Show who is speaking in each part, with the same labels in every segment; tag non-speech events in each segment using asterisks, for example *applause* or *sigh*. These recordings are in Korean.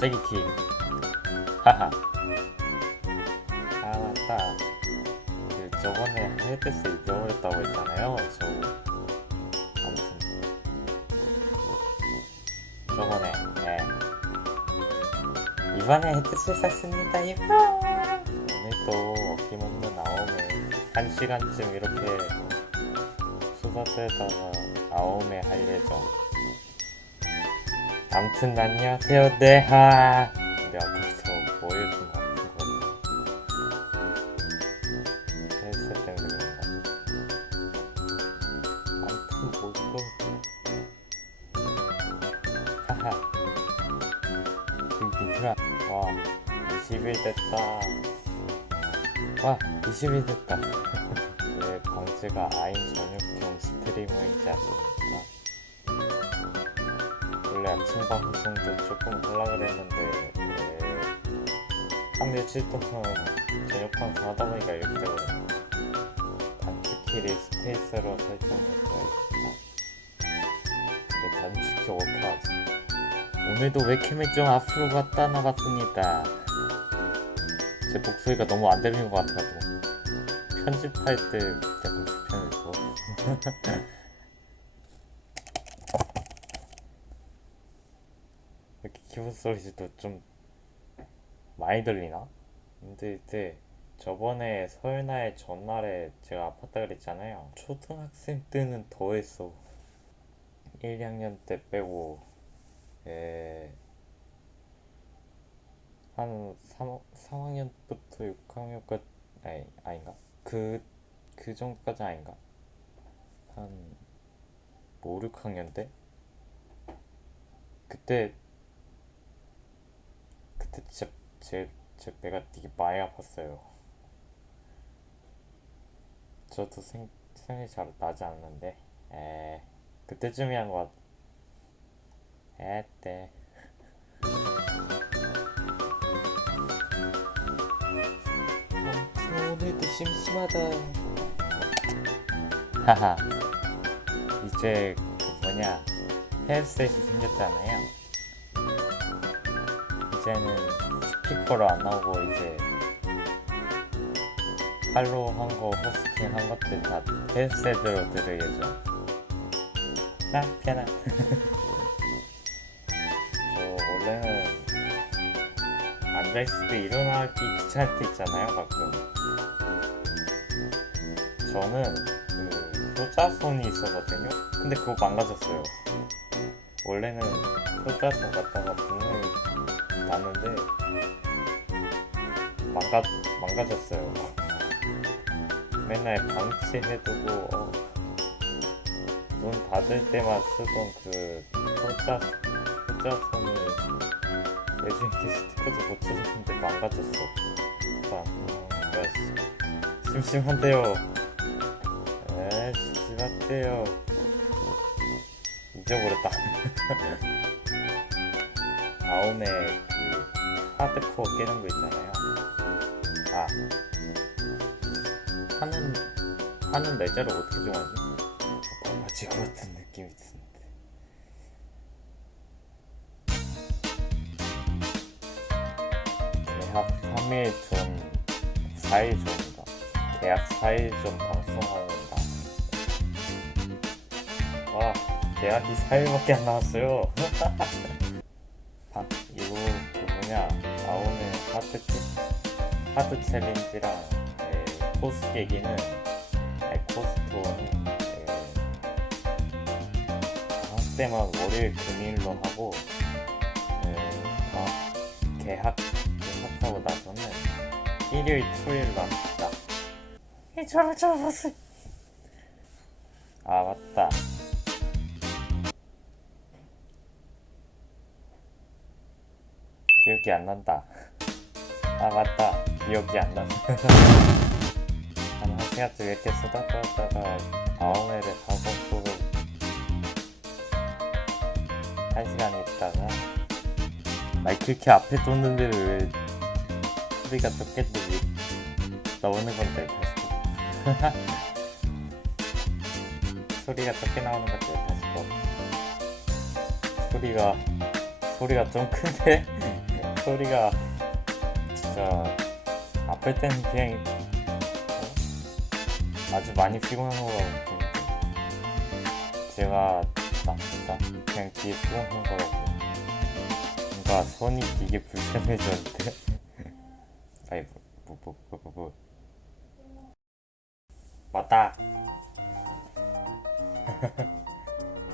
Speaker 1: 기 하하. 아 맞다. 그 저번에 헤드셋 잊어버렸다고 했잖아요. 저 아무튼. 저번에 네. 이번에 헤드셋 샀습니다 이거 오늘도 어김없는 아오메 한 시간쯤 이렇게 수다 떨다가 아오메 할 예정 아무튼 안녕하세요 네하. 근데 아까부터 뭐에 좀 아픈 것 같아 헬스 때문에 그런가 아무튼 뭐고 하하. 딩딩크라 와 20일 됐다. 와 20일 됐다. *laughs* 왜 방즈가 아인 전용형 스트리머인지 아십니까? 원래 아침 방송도 조금 하려고 네, 한 며칠 동안 저녁 방송 하다 보니까 이렇게 되거든요. 단축키를 스페이스로 설정해줘야겠다 근데 단축키 어떡하지. 오늘도 웹캠을 좀 앞으로 갖다 놔봤습니다 제 목소리가 너무 안 들리는 것 같아서 편집할 때 약간 불편해서 *laughs* 이렇게 기본 소리도 좀 많이 들리나? 근데 이제 저번에 설날 전날에 제가 아팠다 그랬잖아요. 초등학생 때는 더 했어. 1, 2학년 때 빼고 예, 한 3, 3학년부터 6학년까지 아니 아닌가? 그, 그 정도까지 아닌가? 한 5, 6학년 때? 그때 그때 진짜 제, 제 배가 되게 많이 아팠어요. 저도 생, 생각이 잘 나지 않는데, 에, 그때쯤이한 것 같, 에, 때. 아무튼 오늘도 심심하다. 하하. 이제 그 뭐냐 헤드셋이 생겼잖아요. 이제는 스피커로 안 나오고 이제 팔로우 한 거, 호스팅 한 것들 다 들을 예정. 나 편안. 저 원래는 앉아있을 때 일어나기 귀찮을 때 있잖아요, 가끔. 저는 그 효자손이 있었거든요. 근데 그거 망가졌어요. 원래는 효자손 갖다가 분을 놨는데 망가 망가졌어요. 맨날 방치해두고 어, 돈 받을 때만 쓰던 그 효자 효자손이 예전기 스티커도 못 쳐줬는데 망가졌어. 일단 음, 야, 심심한데요. 에 심심한데요. 잊어버렸다. *laughs* 다음에 그 하드코어 깨는 거 있잖아요. 아 하는 하는 날짜를 어떻게 정하지? 마치 것 같은 느낌이 드는데. 계약 3일 전, 4일 전인가? 계약 4일 전 방송하는다. 와, 계약이 4일밖에 안 남았어요. *laughs* 아, 그 뭐냐 나오는 챌 하드 챌린지랑 에, 코스 깨기는 아니 코스토어는 에, 방학 때만 월요일 금요일로 하고 에, 방학 개학 개학하고 나서는 일요일 토요일로 합니다. 이 저를 잡았어. 아 맞다. 기억이 안 난다. 아 맞다. 기억이 안 난다. *laughs* 한 1시간쯤 이렇게 수다 떨다가 아홉회를 가고 또 1시간 있다가 마이크 이렇게 앞에 뒀는데 왜 소리가 들리 나오는 건데 다시 또 *laughs* 소리가 적게 나오는 건데 다시 또 소리가 소리가 좀 큰데 소리가 진짜 아플 때는 그냥 어? 아주 많이 피곤한 거 같고 제가 나쁘다. 그냥 뒤에 피곤한 거 같고 뭔가 손이 되게 불편해졌는데? *laughs* 아이 뭐뭐뭐뭐. 맞다!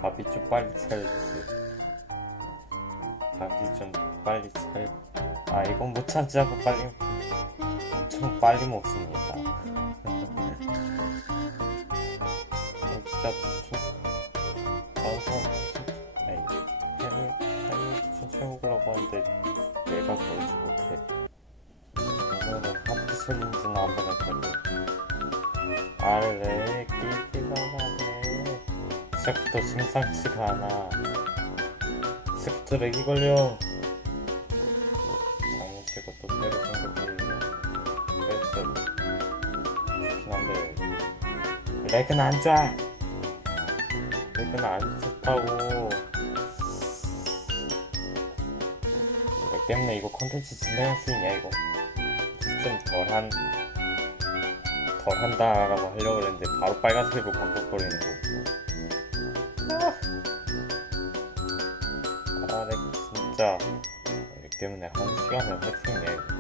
Speaker 1: 밥이 좀 빨리 차려주세요 밥이 좀 빨리 차려 아 이건 못 참지하고 빨리 엄청 빨리 먹습니다. 어, *laughs* 진짜 좀 아이 햄을 햄을 천천히 먹으라고 하는데 내가 그러지 못해. 오늘은 하프 챌린지나 한번 할걸요 알레 끼기가 나네 시작부터 심상치가 않아 시작부터 렉이 걸려. 장난치고 또 새로 생각해요 그랬어 좋긴 한데 렉은 안 좋아 렉은 안 좋다고. 렉 때문에 이거 컨텐츠 진행할 수 있냐 이거? 좀 덜한 덜한다라고 하려고 했는데 바로 빨간색으로 바꿔버리는 거 진짜 렉 때문에 한 시간을 했었네 이거